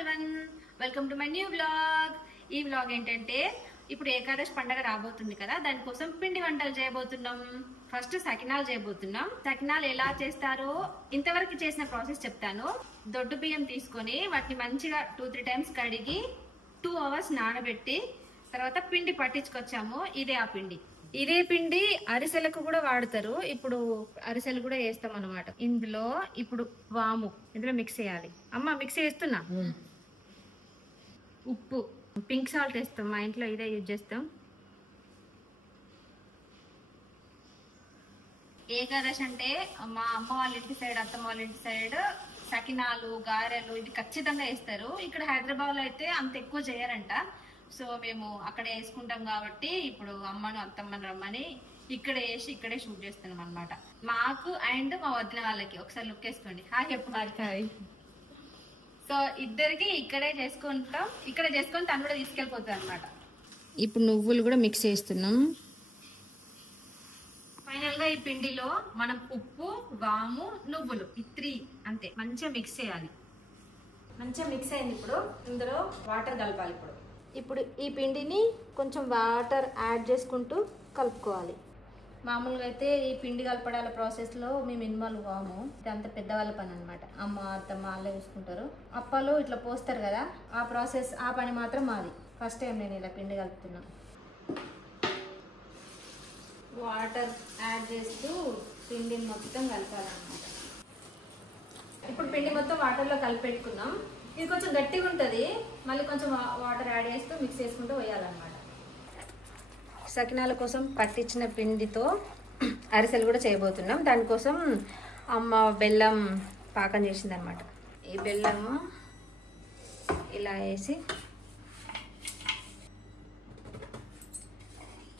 Everyone, welcome to my new vlog. ఈ vlog ఏంటంటే ఇప్పుడు ఏకాదశి పండగ రాబోతుంది కదా, దానికోసం పిండి వంటలు చేయబోతున్నాం. ఫస్ట్ సకినాలు చేయబోతున్నాం. సకినాలు ఎలా చేస్తారో ఇంతవరకు చేసిన ప్రాసెస్ చెప్తాను. దొడ్డు బియ్యం తీసుకొని వాటిని మంచిగా 2-3 టైమ్స్ కడిగి 2 అవర్స్ నానబెట్టి తర్వాత పిండి పట్టించుకొచ్చాము. ఇదే ఆ పిండి. ఇదే పిండి అరిసెలకు కూడా వాడతారు. ఇప్పుడు అరిసెలు కూడా వేస్తాం అన్నమాట. ఇందులో ఇప్పుడు వాము ఇందులో మిక్స్ చేయాలి. అమ్మ మిక్స్ చేస్తున్నా. ఉప్పు, పింక్ సాల్ట్ వేస్తాం. మా ఇంట్లో ఇదే యూజ్ చేస్తాం. ఏకాదశి అంటే మా అమ్మ వాళ్ళ ఇంటి సైడ్, అత్తమ్మ వాళ్ళ ఇంటి సైడ్ సకినాలు, గారెలు ఇది ఖచ్చితంగా వేస్తారు. ఇక్కడ హైదరాబాద్ లో అయితే అంత ఎక్కువ చేయరంట. సో మేము అక్కడ వేసుకుంటాం కాబట్టి ఇప్పుడు అమ్మను అత్తమ్మను రమ్మని ఇక్కడ వేసి ఇక్కడే షూట్ చేస్తున్నాం అనమాట. మాకు అండ్ మా వదిన వాళ్ళకి ఒకసారి లుక్ వేసుకోండి. హాయ్ ఎప్పుడు హాయ్. సో ఇద్దరికి ఇక్కడే చేసుకుంటాం. ఇక్కడ చేసుకొని తను కూడా తీసుకెళ్ళిపోతుంది అనమాట. ఇప్పుడు నువ్వులు కూడా మిక్స్ చేస్తున్నాం. ఫైనల్ గా ఈ పిండిలో మనం ఉప్పు, వాము, నువ్వులు ఈ 3 అంతే మంచిగా మిక్స్ చేయాలి. మంచిగా మిక్స్ అయింది. ఇప్పుడు ఇందులో వాటర్ కలపాలి. ఇప్పుడు ఈ పిండిని కొంచెం వాటర్ యాడ్ చేసుకుంటూ కలుపుకోవాలి. మామూలుగా అయితే ఈ పిండి కలపడాల ప్రాసెస్లో మేము ఇన్వాల్వ్ కాము. ఇది అంత పెద్దవాళ్ళ పని అనమాట. అమ్మ అత్తమ్మ వాళ్ళే చూసుకుంటారు. అప్పలు ఇట్లా పోస్తారు కదా, ఆ ప్రాసెస్ ఆ పని మాత్రం మాది. ఫస్ట్ టైం నేను ఇలా పిండి కలుపుతున్నా. వాటర్ యాడ్ చేస్తూ పిండిని మొత్తం కలపాలన్నమాట. ఇప్పుడు పిండి మొత్తం వాటర్లో కలిపెట్టుకున్నాం. ఇది కొంచెం గట్టిగా ఉంటుంది. మళ్ళీ కొంచెం వాటర్ యాడ్ చేస్తూ మిక్స్ చేసుకుంటూ వేయాలన్నమాట. సకినాల కోసం పట్టించిన పిండితో అరిసెలు కూడా చేయబోతున్నాం. దానికోసం అమ్మ బెల్లం పాకం చేసింది అనమాట. ఈ బెల్లము ఇలా వేసి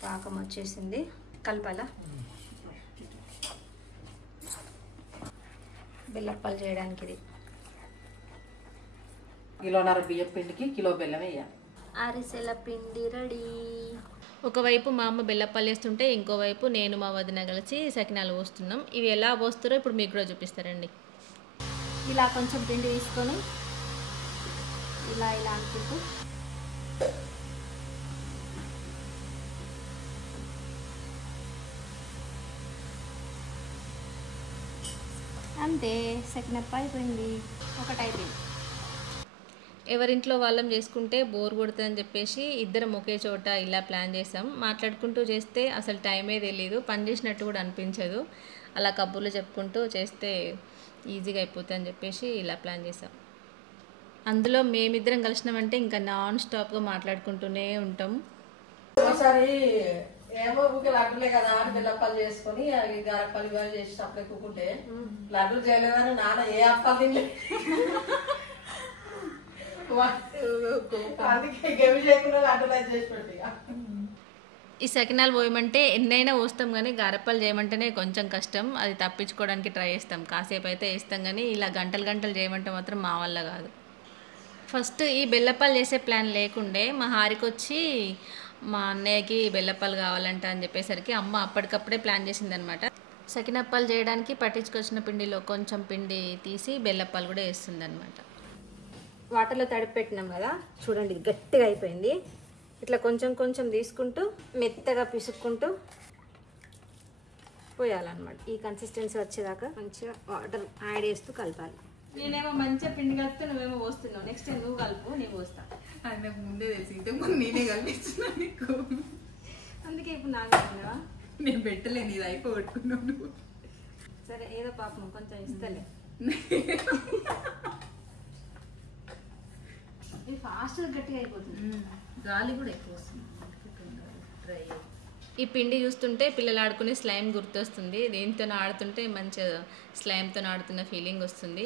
పాకం వచ్చేసింది. కలపాల. బెల్లప్పాలు చేయడానికి ఇది. కిలోన్నర బియ్యం పిండికి కిలో బెల్లం వేయాలి. అరిసెల పిండి రెడీ. ఒకవైపు మా అమ్మ బెల్లప్పాలు వేస్తుంటే ఇంకోవైపు నేను మా వదిన కలిసి సకినాలు పోస్తున్నాం. ఇవి ఎలా పోస్తారో ఇప్పుడు మీకు కూడా చూపిస్తారండి. ఇలా కొంచెం పిండి తీసుకొని ఇలా ఇలా అనుకుంటూ అంతే, సకినప్ప అయిపోయింది. ఒకటి అయిపోయింది. ఎవరింట్లో వాళ్ళం చేసుకుంటే బోర్ కొడుతుందని చెప్పేసి ఇద్దరం ఒకే చోట ఇలా ప్లాన్ చేసాం. మాట్లాడుకుంటూ చేస్తే అసలు టైమే తెలియదు, పని చేసినట్టు కూడా అనిపించదు. అలా కబుర్లు చెప్పుకుంటూ చేస్తే ఈజీగా అయిపోతుంది అని చెప్పేసి ఇలా ప్లాన్ చేసాం. అందులో మేమిద్దరం కలిసినామంటే ఇంకా నాన్ స్టాప్గా మాట్లాడుకుంటూనే ఉంటాం. ఒకసారి ఏమో ఊకే లడ్డులే కదా అని బెల్లప్పాలు చేసుకుని అవి గారప్పాలు ఇవాళ చేసి అప్పుడే కూకుంటే లడ్డులు చేయలేదని నాన్న ఏ అప్పాలు తినలే. ఈ సకినాలు పోయమంటే ఎన్నైనా పోస్తాం కానీ గారప్పాలు చేయమంటేనే కొంచెం కష్టం. అది తప్పించుకోవడానికి ట్రై చేస్తాం. కాసేపు అయితే వేస్తాం కానీ ఇలా గంటలు గంటలు చేయమంటే మాత్రం మా వల్ల కాదు. ఫస్ట్ ఈ బెల్లప్పాలు చేసే ప్లాన్ లేకుండే మా హారికి వచ్చి మా అన్నయ్యకి బెల్లప్పాలు కావాలంట అని చెప్పేసరికి అమ్మ అప్పటికప్పుడే ప్లాన్ చేసిందనమాట. సకినప్పాలు చేయడానికి పట్టించుకొచ్చిన పిండిలో కొంచెం పిండి తీసి బెల్లప్పాలు కూడా వేస్తుంది అనమాట. వాటర్లో తడిపి పెట్టినాం కదా, చూడండి గట్టిగా అయిపోయింది. ఇట్లా కొంచెం కొంచెం తీసుకుంటూ మెత్తగా పిసుక్కుంటూ పోయాలన్నమాట. ఈ కన్సిస్టెన్సీ వచ్చేదాకా మంచిగా వాటర్ యాడ్ చేస్తూ కలపాలి. నేనేమో మంచిగా పిండి కలిపితే నువ్వేమో పోస్తున్నావు. నెక్స్ట్ టైం నువ్వు కలుపు, నేను పోస్తా. అది నాకు ముందే తెలిసి ఇంతకుముందు నేనే కల్పిస్తున్నా నీకు. అందుకే ఇప్పుడు నాకు కలిపినావా? నేను పెట్టలేను, ఇది అయిపోగొట్టుకున్నాను. సరే ఏదో పాపం కొంచెం ఇస్తలే. ఇది ఫాస్ట్గా గట్టిగా అయిపోతుంది. గాలి కూడా ఎక్కువ వస్తుంది. ఈ పిండి చూస్తుంటే పిల్లలు ఆడుకునే స్లైమ్ గుర్తొస్తుంది. దీంతో ఆడుతుంటే మంచిగా స్లైమ్తో ఆడుతున్న ఫీలింగ్ వస్తుంది.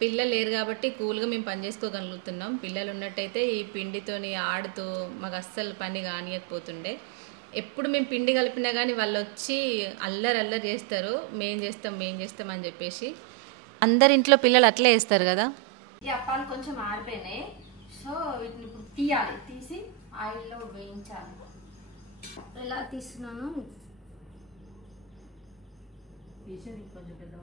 పిల్లలు లేరు కాబట్టి కూల్గా మేము పని చేసుకోగలుగుతున్నాం. పిల్లలు ఉన్నట్టయితే ఈ పిండితోని ఆడుతూ మాకు అస్సలు పని కానియకపోతుండే. ఎప్పుడు మేము పిండి కలిపినా కానీ వాళ్ళు వచ్చి అల్లరి అల్లరి చేస్తారు. మేం చేస్తాం అని చెప్పేసి. అందరింట్లో పిల్లలు అట్లే వేస్తారు కదా. ఈ అప్పాలు కొంచెం ఆరిపోయినాయి. సో వీటిని ఇప్పుడు తీయాలి. తీసి ఆయిల్లో వేయించాలి. ఎలా తీస్తున్నాను కొంచెం పెద్ద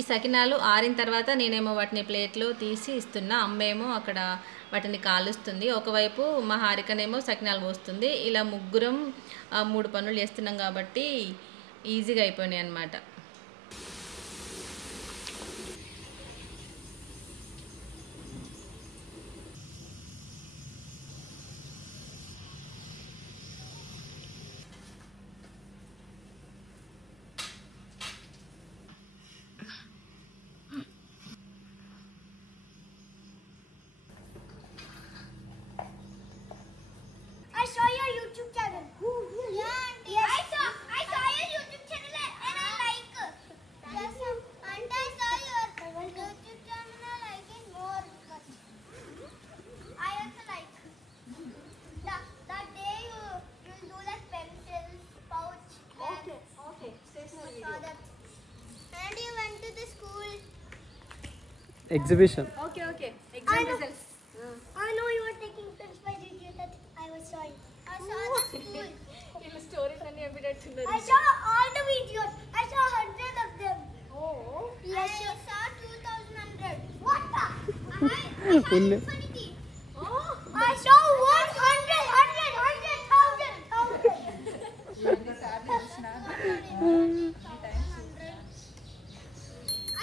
ఈ సకినాలు ఆరిన తర్వాత నేనేమో వాటిని ప్లేట్లో తీసి ఇస్తున్నా, అమ్మేమో అక్కడ వాటిని కాలుస్తుంది. ఒకవైపు మా హారికనేమో సకినాలు పోస్తుంది. ఇలా ముగ్గురం 3 పనులు చేస్తున్నాం కాబట్టి ఈజీగా అయిపోయినాయి అన్నమాట. I saw your YouTube channel. Yeah, auntie. Yes. I saw your YouTube channel and I like. Yes, and I saw your YouTube channel. I like it more. I also like. That day you do like pencils, pouch. Okay. Stationery Saw that. And you went to the school. Exhibition. Okay. I know. I know you were taking pictures by video that I was showing. I saw the school. వీళ్ళ stories అన్ని ఎవిడెంట్స్ ఉన్నాయి. I saw all the videos. I saw hundreds of them. Oh. Yes, I saw 2,100. What the? I saw Full. funny thing. I saw 100,000.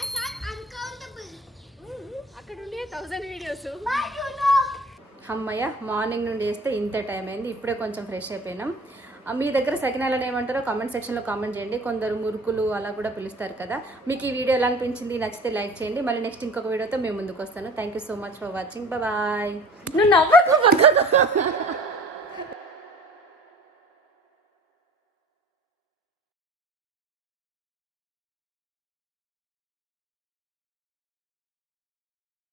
I saw uncountable. అక్కడ ఉండే 1000 videos. Why do you know? అమ్మయ్య, morning నుండి వేస్తే ఇంత time అయింది. ఇప్పుడే కొంచెం fresh అయిపోయినాం. మీ దగ్గర సకినాలను ఏమంటారో కామెంట్ సెక్షన్లో కామెంట్ చేయండి. కొందరు మురుకులు అలా కూడా పిలుస్తారు కదా. మీకు ఈ వీడియో ఎలా అనిపించింది? నచ్చితే లైక్ చేయండి. మళ్ళీ నెక్స్ట్ ఇంకొక వీడియోతో మేము ముందుకు వస్తాను. Thank you so much for watching. Bye. నువ్వు నవ్వకు పక్కకు.